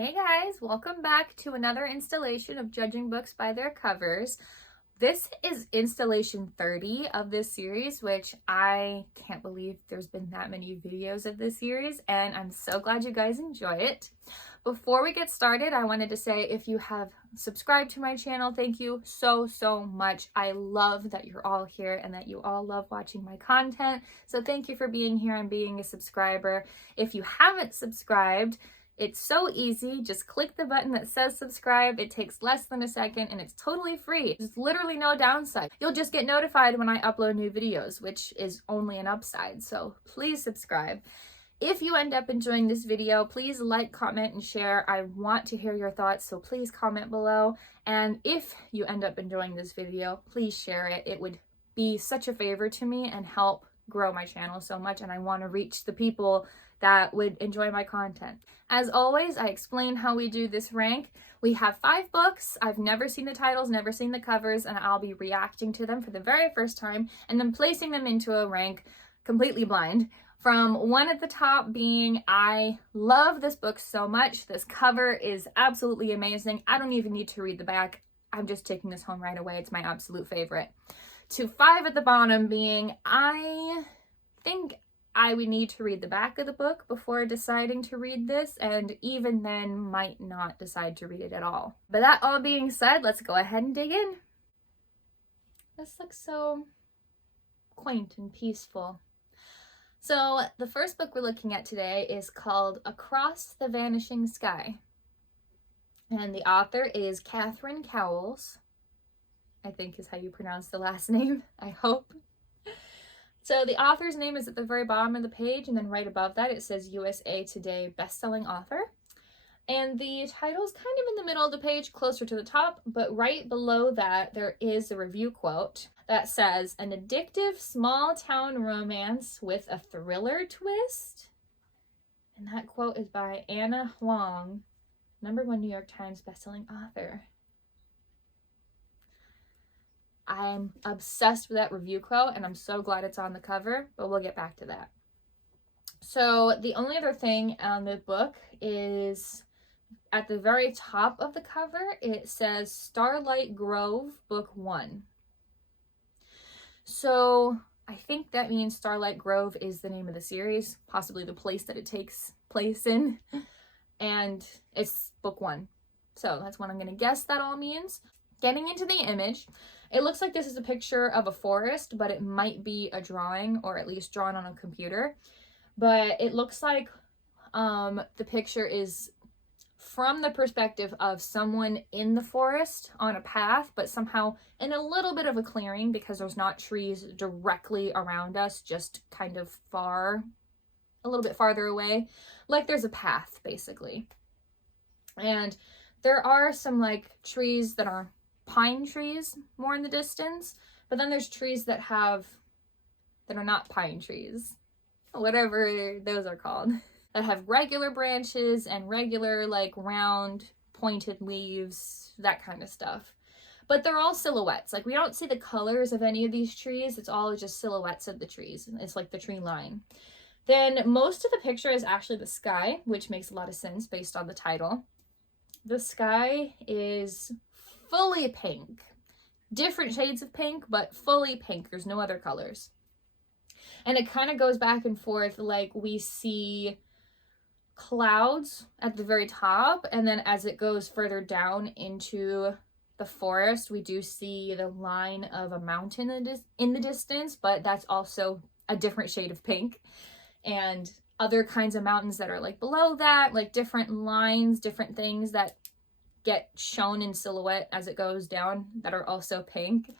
Hey guys, welcome back to another installation of Judging Books by Their Covers. This is installation 30 of this series, which I can't believe there's been that many videos of this series, and I'm so glad you guys enjoy it. Before we get started, I wanted to say if you have subscribed to my channel, thank you so much. I love that you're all here and that you all love watching my content. So thank you for being here and being a subscriber. If you haven't subscribed, it's so easy. Just click the button that says subscribe. It takes less than a second and it's totally free. There's literally no downside. You'll just get notified when I upload new videos, which is only an upside. So please subscribe. If you end up enjoying this video, please like, comment, and share. I want to hear your thoughts, so please comment below. And if you end up enjoying this video, please share it. It would be such a favor to me and help grow my channel so much, and I want to reach the people that would enjoy my content. As always, I explain how we do this rank. We have 5 books. I've never seen the titles, never seen the covers, and I'll be reacting to them for the very first time and then placing them into a rank completely blind. From one at the top being, I love this book so much. This cover is absolutely amazing. I don't even need to read the back. I'm just taking this home right away. It's my absolute favorite. To 5 at the bottom being, I think I would need to read the back of the book before deciding to read this, and even then might not decide to read it at all. But that all being said, let's go ahead and dig in. This looks so quaint and peaceful. So the first book we're looking at today is called Across the Vanishing Sky. And the author is Catherine Cowles, I think is how you pronounce the last name, I hope. So the author's name is at the very bottom of the page, and then right above that it says USA Today bestselling author. And the title's kind of in the middle of the page, closer to the top, but right below that there is a review quote that says, "An addictive small-town romance with a thriller twist." And that quote is by Ana Huang, #1 New York Times bestselling author. I'm obsessed with that review quote, and I'm so glad it's on the cover, but we'll get back to that. So the only other thing on the book is at the very top of the cover, it says Starlight Grove, Book 1. So I think that means Starlight Grove is the name of the series, possibly the place that it takes place in, and it's Book 1. So that's what I'm going to guess that all means. Getting into the image, it looks like this is a picture of a forest, but it might be a drawing, or at least drawn on a computer. But it looks like the picture is from the perspective of someone in the forest on a path, but somehow in a little bit of a clearing because there's not trees directly around us, just kind of far, a little bit farther away. Like there's a path, basically. And there are some like trees that are pine trees more in the distance, but then there's trees that are not pine trees, whatever those are called, that have regular branches and regular like round pointed leaves, that kind of stuff. But they're all silhouettes. Like we don't see the colors of any of these trees. It's all just silhouettes of the trees. It's like the tree line. Then most of the picture is actually the sky, which makes a lot of sense based on the title. The sky is fully pink. Different shades of pink, but fully pink. There's no other colors. And it kind of goes back and forth, like we see clouds at the very top, and then as it goes further down into the forest, we do see the line of a mountain in the distance, but that's also a different shade of pink. And other kinds of mountains that are like below that, like different lines, different things that get shown in silhouette as it goes down that are also pink.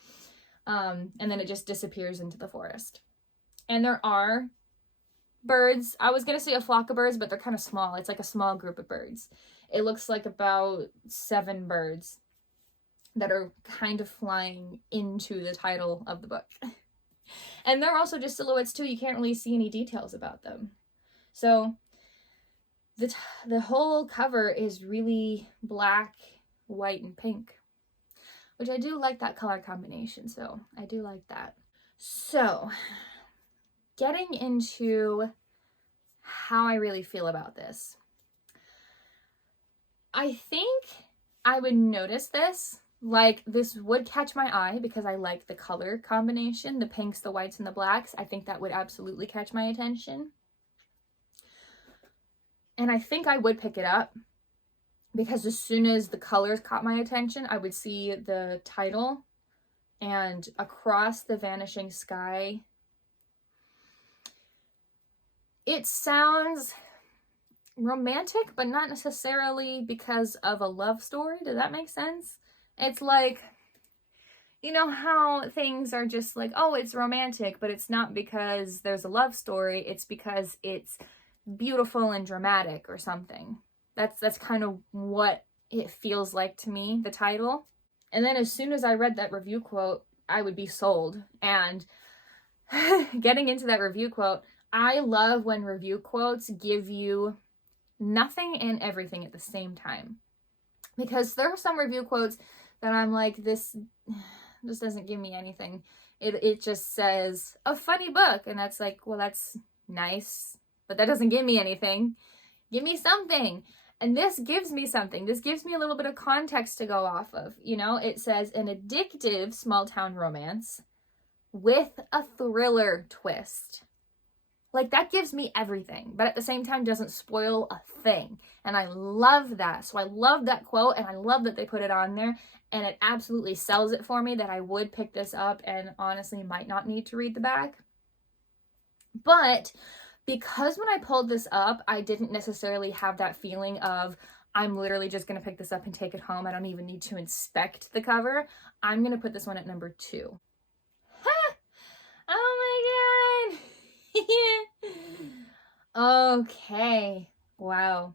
And then it just disappears into the forest. And there are birds. I was gonna say a flock of birds, but they're kind of small. It's like a small group of birds. It looks like about 7 birds that are kind of flying into the title of the book. And they're also just silhouettes too. You can't really see any details about them. So the whole cover is really black, white, and pink, which I do like that color combination, so I do like that. So getting into how I really feel about this. I think I would notice this. Like, this would catch my eye because I like the color combination, the pinks, the whites, and the blacks. I think that would absolutely catch my attention. And I think I would pick it up because as soon as the colors caught my attention, I would see the title and Across the Vanishing Sky. It sounds romantic, but not necessarily because of a love story. Does that make sense? It's like, you know how things are just like, oh, it's romantic, but it's not because there's a love story. It's because it's beautiful and dramatic or something. That's kind of what it feels like to me, the title. And then as soon as I read that review quote, I would be sold. And getting into that review quote, I love when review quotes give you nothing and everything at the same time. Because there are some review quotes that I'm like, this doesn't give me anything. It just says, a funny book. And that's like, well, that's nice, but that doesn't give me anything. Give me something. And this gives me something. This gives me a little bit of context to go off of. You know, it says an addictive small town romance with a thriller twist. Like, that gives me everything, but at the same time doesn't spoil a thing. And I love that. So I love that quote, and I love that they put it on there, and it absolutely sells it for me that I would pick this up and honestly might not need to read the back. But because when I pulled this up, I didn't necessarily have that feeling of, I'm literally just going to pick this up and take it home. I don't even need to inspect the cover. I'm going to put this one at number 2. Ha! Oh my God. Okay. Wow.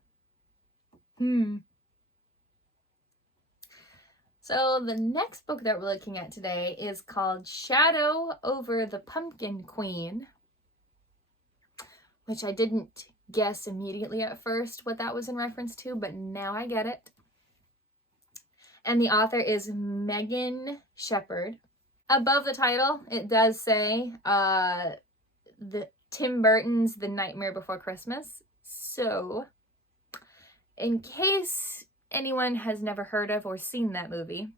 So the next book that we're looking at today is called Shadow over the Pumpkin Queen, which I didn't guess immediately at first what that was in reference to, but now I get it. And the author is Megan Shepherd. Above the title, it does say the Tim Burton's The Nightmare Before Christmas. So, in case anyone has never heard of or seen that movie,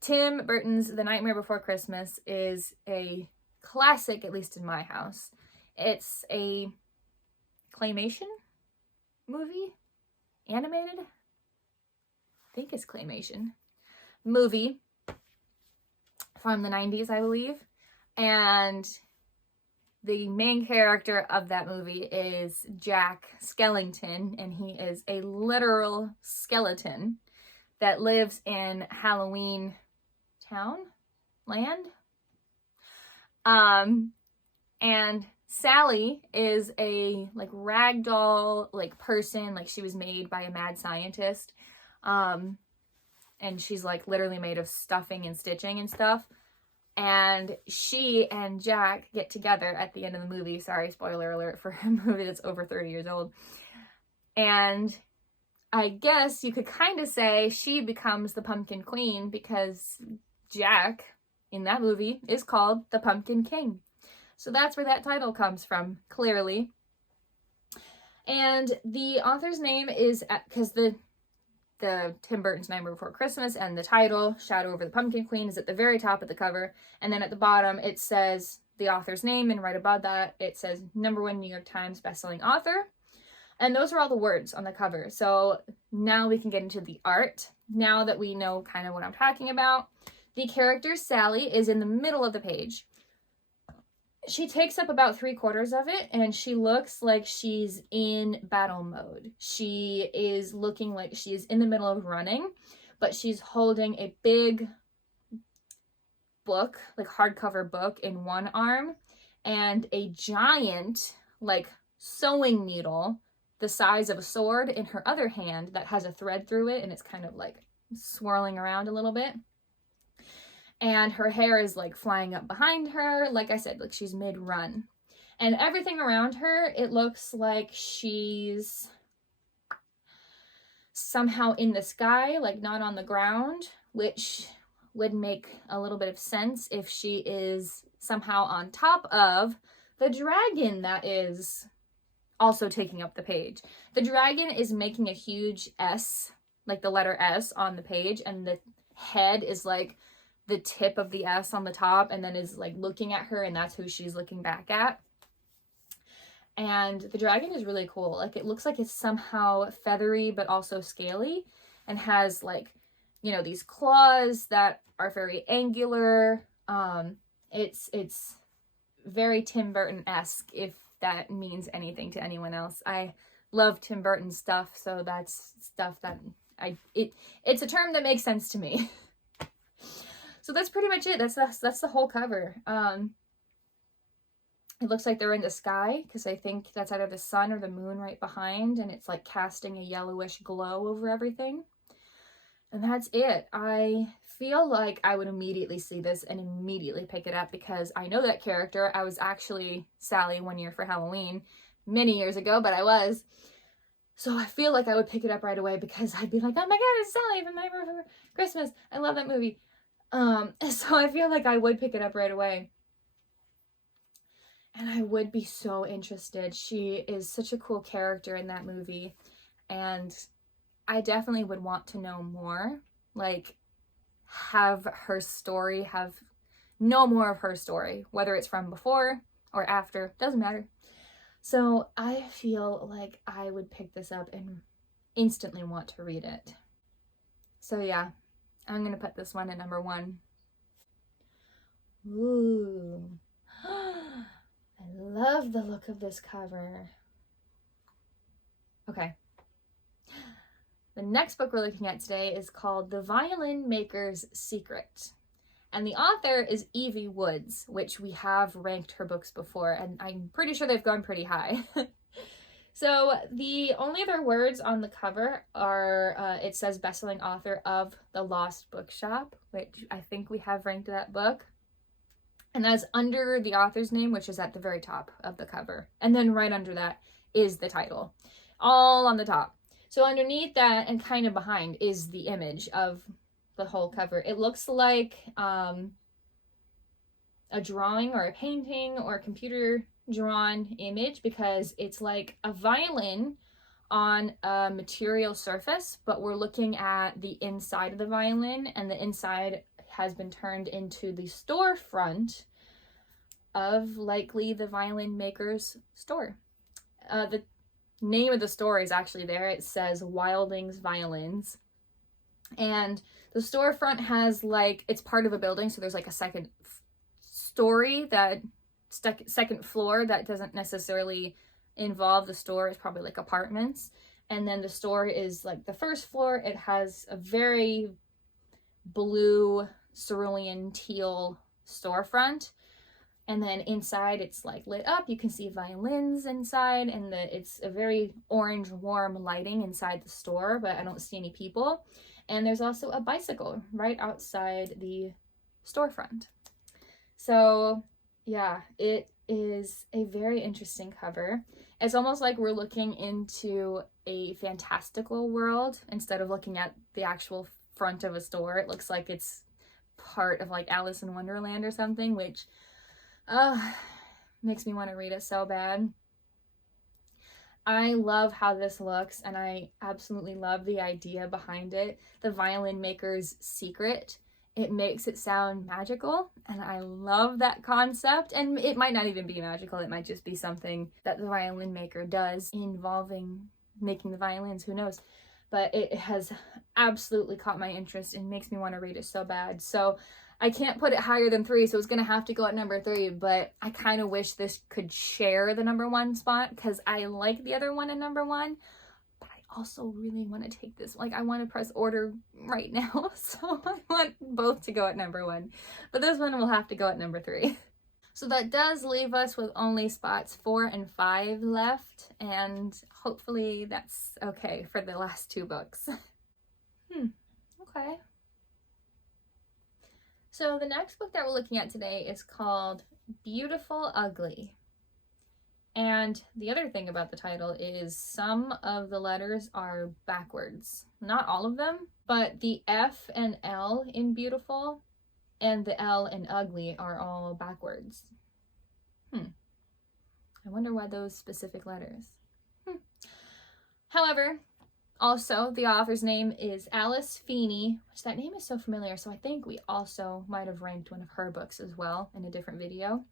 Tim Burton's The Nightmare Before Christmas is a classic, at least in my house. It's a claymation movie, animated, I think it's claymation, movie from the 90s, I believe. And the main character of that movie is Jack Skellington, and he is a literal skeleton that lives in Halloween Town? Land? And Sally is a like ragdoll like person, like she was made by a mad scientist. And she's like literally made of stuffing and stitching and stuff. And she and Jack get together at the end of the movie. Sorry, spoiler alert for a movie that's over 30 years old. And I guess you could kind of say she becomes the Pumpkin Queen because Jack in that movie is called the Pumpkin King. So that's where that title comes from, clearly. And the author's name is, because the Tim Burton's Nightmare Before Christmas and the title, Shadow Over the Pumpkin Queen, is at the very top of the cover. And then at the bottom, it says the author's name, and right above that, it says #1 New York Times bestselling author. And those are all the words on the cover. So now we can get into the art. Now that we know kind of what I'm talking about, the character Sally is in the middle of the page. She takes up about 3/4 of it, and she looks like she's in battle mode. She is looking like she's in the middle of running, but she's holding a big book, like hardcover book, in one arm, and a giant, like, sewing needle the size of a sword in her other hand that has a thread through it, and it's kind of like swirling around a little bit. And her hair is like flying up behind her. Like I said, like she's mid-run. And everything around her, it looks like she's somehow in the sky, like not on the ground, which would make a little bit of sense if she is somehow on top of the dragon that is also taking up the page. The dragon is making a huge S, like the letter S on the page, and the head is like the tip of the S on the top, and then is like looking at her, and that's who she's looking back at. And the dragon is really cool. Like, it looks like it's somehow feathery but also scaly, and has like, you know, these claws that are very angular. It's very Tim Burton-esque, if that means anything to anyone else. I love Tim Burton stuff, so that's stuff that it's a term that makes sense to me. So that's pretty much it. That's the whole cover. It looks like they're in the sky, because I think that's either the sun or the moon right behind, and it's like casting a yellowish glow over everything. And that's it. I feel like I would immediately see this and immediately pick it up, because I know that character. I was actually Sally one year for Halloween, many years ago, but I was. So I feel like I would pick it up right away, because I'd be like, oh my god, it's Sally from Nightmare Before Christmas. I love that movie. So I feel like I would pick it up right away. And I would be so interested. She is such a cool character in that movie. And I definitely would want to know more. Like, have know more of her story. Whether it's from before or after, doesn't matter. So I feel like I would pick this up and instantly want to read it. So yeah, I'm going to put this one at number 1. Ooh. I love the look of this cover. Okay. The next book we're looking at today is called The Violin Maker's Secret. And the author is Evie Woods, which we have ranked her books before, and I'm pretty sure they've gone pretty high. So the only other words on the cover are, it says bestselling author of The Lost Bookshop, which I think we have ranked that book. And that's under the author's name, which is at the very top of the cover. And then right under that is the title, all on the top. So underneath that and kind of behind is the image of the whole cover. It looks like a drawing or a painting or a computer drawn image, because it's like a violin on a material surface, but we're looking at the inside of the violin, and the inside has been turned into the storefront of likely the violin maker's store. The name of the store is actually there. It says Wilding's Violins. And the storefront has like, it's part of a building, so there's like a second story, that second floor that doesn't necessarily involve the store. It's probably like apartments. And then the store is like the first floor. It has a very blue cerulean teal storefront, and then inside it's like lit up. You can see violins inside, and it's a very orange warm lighting inside the store, but I don't see any people. And there's also a bicycle right outside the storefront. So yeah, it is a very interesting cover. It's almost like we're looking into a fantastical world instead of looking at the actual front of a store. It looks like it's part of like Alice in Wonderland or something, which makes me want to read it so bad. I love how this looks, and I absolutely love the idea behind it. The Violin Maker's Secret. It makes it sound magical, and I love that concept. And it might not even be magical. It might just be something that the violin maker does involving making the violins. Who knows? But it has absolutely caught my interest and makes me want to read it so bad. So I can't put it higher than 3, so it's going to have to go at number 3, but I kind of wish this could share the number 1 spot, because I like the other one in number 1, but I also really want to take this. Like, I want to press order right now, so I want both to go at number 1, but this one will have to go at number 3. So that does leave us with only spots 4 and 5 left, and hopefully that's okay for the last 2 books. Okay. So the next book that we're looking at today is called Beautiful Ugly. And the other thing about the title is some of the letters are backwards. Not all of them, but the F and L in beautiful and the L in ugly are all backwards. I wonder why those specific letters. However, also the author's name is Alice Feeney, which that name is so familiar, so I think we also might have ranked one of her books as well in a different video.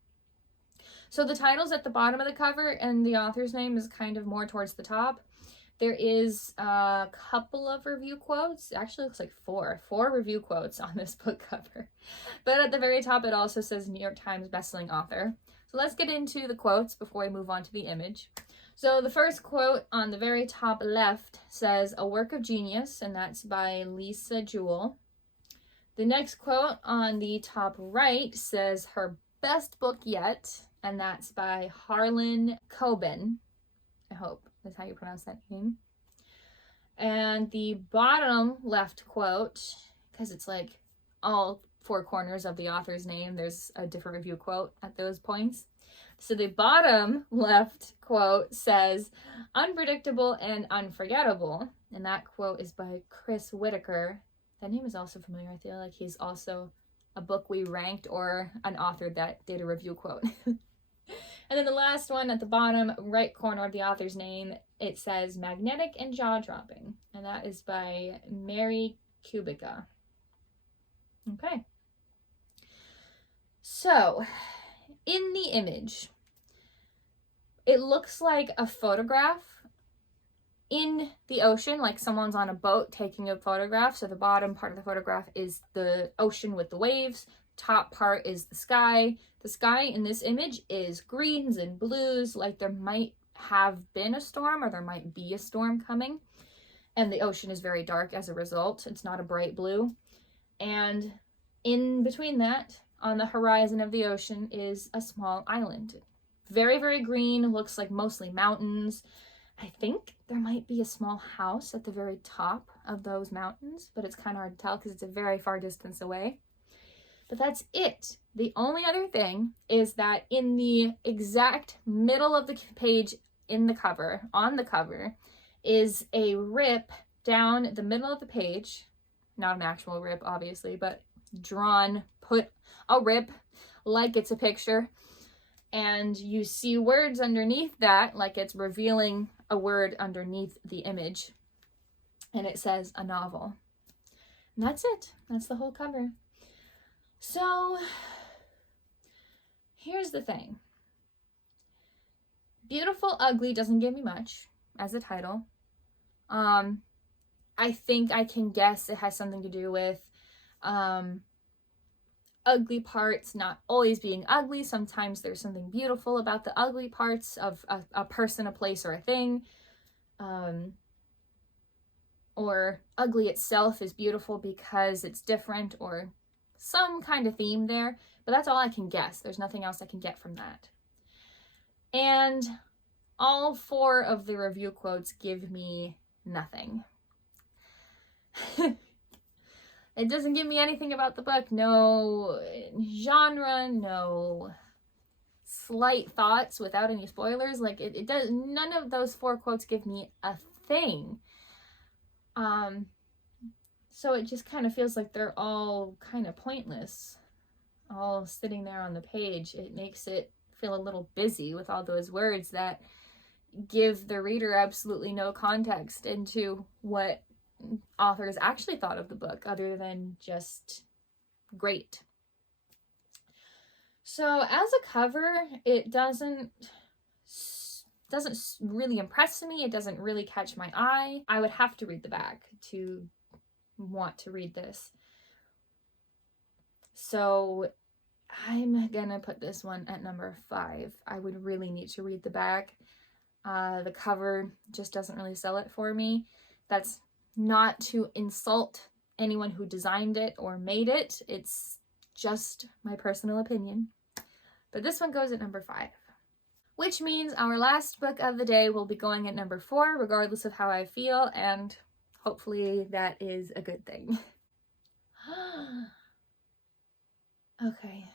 So the title's at the bottom of the cover and the author's name is kind of more towards the top. There is a couple of review quotes. It actually looks like four review quotes on this book cover. But at the very top, it also says New York Times bestselling author. So let's get into the quotes before we move on to the image. So the first quote on the very top left says, "A work of genius," and that's by Lisa Jewell. The next quote on the top right says, "Her best book yet," and that's by Harlan Coben. I hope that's how you pronounce that name. And the bottom left quote, because it's like all four corners of the author's name, there's a different review quote at those points. So the bottom left quote says, "Unpredictable and unforgettable." And that quote is by Chris Whitaker. That name is also familiar. I feel like he's also a book we ranked or an author that did a review quote. And then the last one at the bottom right corner of the author's name, it says "Magnetic and Jaw-Dropping." And that is by Mary Kubica. Okay. So, in the image, it looks like a photograph in the ocean, like someone's on a boat taking a photograph. So the bottom part of the photograph is the ocean with the waves. Top part is the sky. The sky in this image is greens and blues, like there might have been a storm or there might be a storm coming. And the ocean is very dark as a result. It's not a bright blue. And in between that, on the horizon of the ocean, is a small island. Very, very green, looks like mostly mountains. I think there might be a small house at the very top of those mountains, but it's kind of hard to tell because it's a very far distance away. But that's it. The only other thing is that in the exact middle of the page in the cover, on the cover, is a rip down the middle of the page. Not an actual rip, obviously, but drawn, put a rip like it's a picture. And you see words underneath that, like it's revealing a word underneath the image. And it says "a novel." And that's it. That's the whole cover. So, here's the thing. Beautiful Ugly doesn't give me much as a title. I think I can guess it has something to do with ugly parts not always being ugly. Sometimes there's something beautiful about the ugly parts of a person, a place, or a thing. Or ugly itself is beautiful because it's different, or some kind of theme there, but that's all I can guess. There's nothing else I can get from that. And all four of the review quotes give me nothing. It doesn't give me anything about the book. No genre, no slight thoughts without any spoilers. Like it does, none of those four quotes give me a thing. So it just kind of feels like they're all kind of pointless, all sitting there on the page. It makes it feel a little busy with all those words that give the reader absolutely no context into what authors actually thought of the book, other than just great. So as a cover, it doesn't really impress me. It doesn't really catch my eye. I would have to read the back to want to read this. So I'm gonna put this one at number 5. I would really need to read the back. The cover just doesn't really sell it for me. That's not to insult anyone who designed it or made it. It's just my personal opinion. But this one goes at number 5. Which means our last book of the day will be going at number 4, regardless of how I feel, and hopefully that is a good thing. Okay.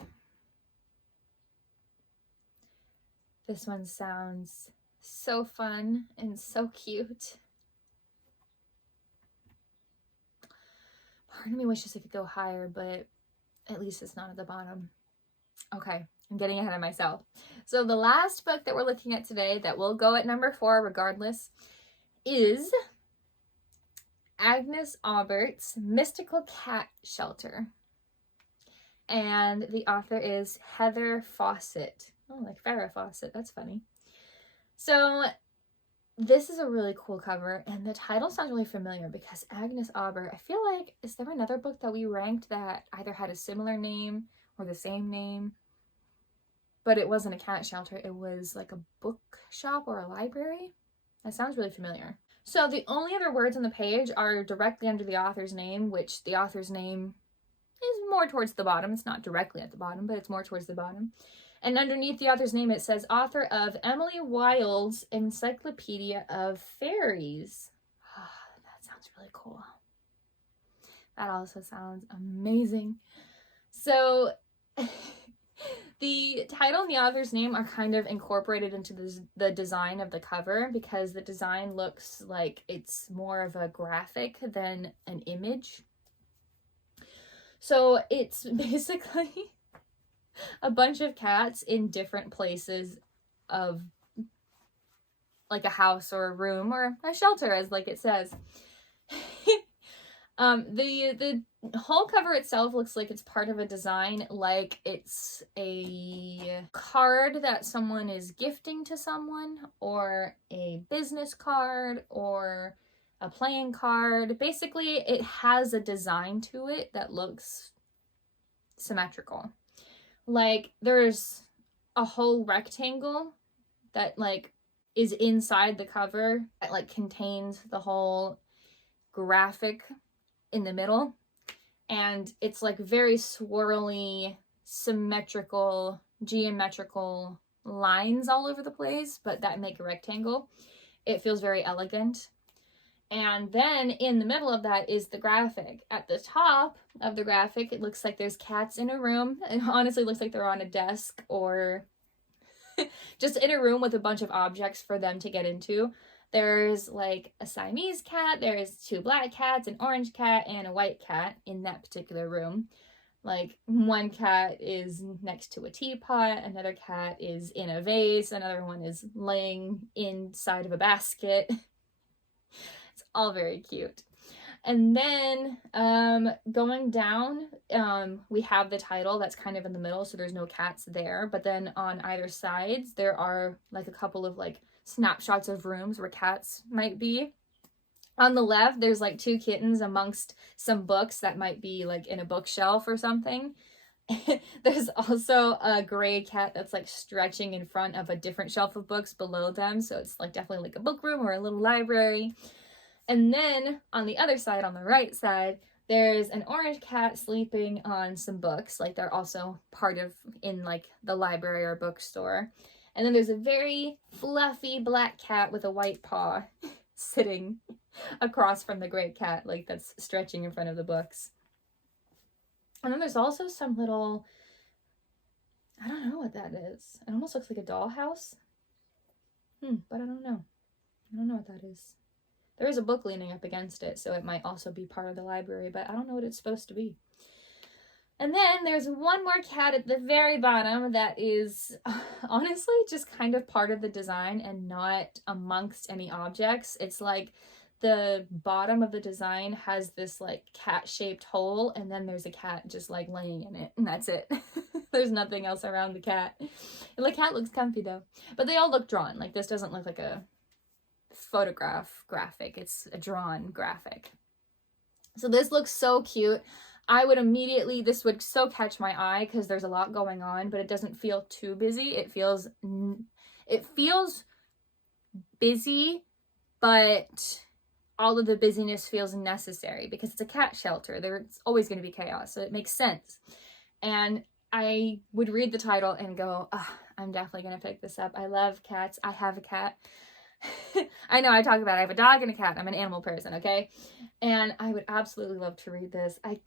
This one sounds so fun and so cute. Part of me wishes it could go higher, but at least it's not at the bottom. Okay, I'm getting ahead of myself. So the last book that we're looking at today that will go at number 4 regardless is Agnes Aubert's Mystical Cat Shelter. And the author is Heather Fawcett. Oh, like Farrah Fawcett. That's funny. So this is a really cool cover, and the title sounds really familiar because Agnes Aubert, I feel like, is there another book that we ranked that either had a similar name or the same name? But it wasn't a cat shelter. It was like a bookshop or a library. That sounds really familiar. So the only other words on the page are directly under the author's name, which the author's name is more towards the bottom. It's not directly at the bottom, but it's more towards the bottom. And underneath the author's name, it says author of Emily Wilde's Encyclopedia of Fairies. Oh, that sounds really cool. That also sounds amazing. So the title and the author's name are kind of incorporated into the design of the cover, because the design looks like it's more of a graphic than an image. So it's basically a bunch of cats in different places of like a house or a room or a shelter, as like it says. The whole cover itself looks like it's part of a design, like it's a card that someone is gifting to someone, or a business card, or a playing card. Basically, it has a design to it that looks symmetrical. Like there's a whole rectangle that like is inside the cover that like contains the whole graphic in the middle, and it's like very swirly, symmetrical, geometrical lines all over the place, but that make a rectangle. It feels very elegant. And then in the middle of that is the graphic. At the top of the graphic, it looks like there's cats in a room. It honestly looks like they're on a desk or just in a room with a bunch of objects for them to get into. There's like a Siamese cat, there's 2 black cats, an orange cat, and a white cat in that particular room. Like one cat is next to a teapot, another cat is in a vase, another one is laying inside of a basket. It's all very cute. And then going down, we have the title that's kind of in the middle, so there's no cats there. But then on either sides, there are like a couple of like snapshots of rooms where cats might be. On the left, there's like 2 kittens amongst some books that might be like in a bookshelf or something. There's also a gray cat that's like stretching in front of a different shelf of books below them, so it's like definitely like a book room or a little library. And then on the other side, on the right side, there's an orange cat sleeping on some books. Like they're also part of in like the library or bookstore. And then there's a very fluffy black cat with a white paw sitting across from the gray cat, like that's stretching in front of the books. And then there's also some little, I don't know what that is. It almost looks like a dollhouse. But I don't know. I don't know what that is. There is a book leaning up against it, so it might also be part of the library, but I don't know what it's supposed to be. And then there's one more cat at the very bottom that is honestly just kind of part of the design and not amongst any objects. It's like the bottom of the design has this like cat-shaped hole, and then there's a cat just like laying in it, and that's it. There's nothing else around the cat. And the cat looks comfy though. But they all look drawn. Like this doesn't look like a photograph graphic, it's a drawn graphic. So this looks so cute. I would immediately, this would so catch my eye because there's a lot going on, but it doesn't feel too busy. It feels busy, but all of the busyness feels necessary because it's a cat shelter. There's always going to be chaos, so it makes sense. And I would read the title and go, oh, I'm definitely going to pick this up. I love cats. I have a cat. I know I talk about it. I have a dog and a cat. I'm an animal person, okay? And I would absolutely love to read this. I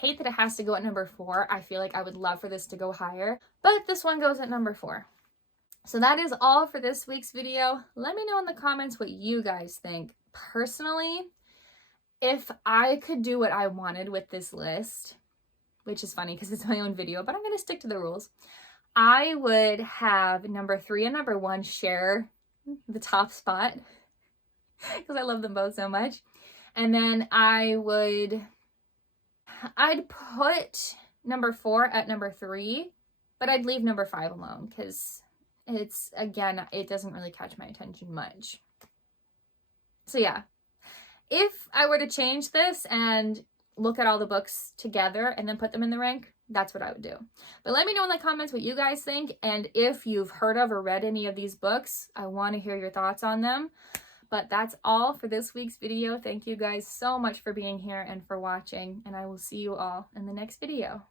hate that it has to go at number 4. I feel like I would love for this to go higher, but this one goes at number 4. So that is all for this week's video. Let me know in the comments what you guys think. Personally, if I could do what I wanted with this list, which is funny because it's my own video, but I'm going to stick to the rules, I would have number 3 and number 1 share the top spot. because I love them both so much. And then I'd put number 4 at number 3, but I'd leave number 5 alone because it's, again, it doesn't really catch my attention much. So yeah, if I were to change this and look at all the books together and then put them in the rank, that's what I would do. But let me know in the comments what you guys think, and if you've heard of or read any of these books, I want to hear your thoughts on them. But that's all for this week's video. Thank you guys so much for being here and for watching, and I will see you all in the next video.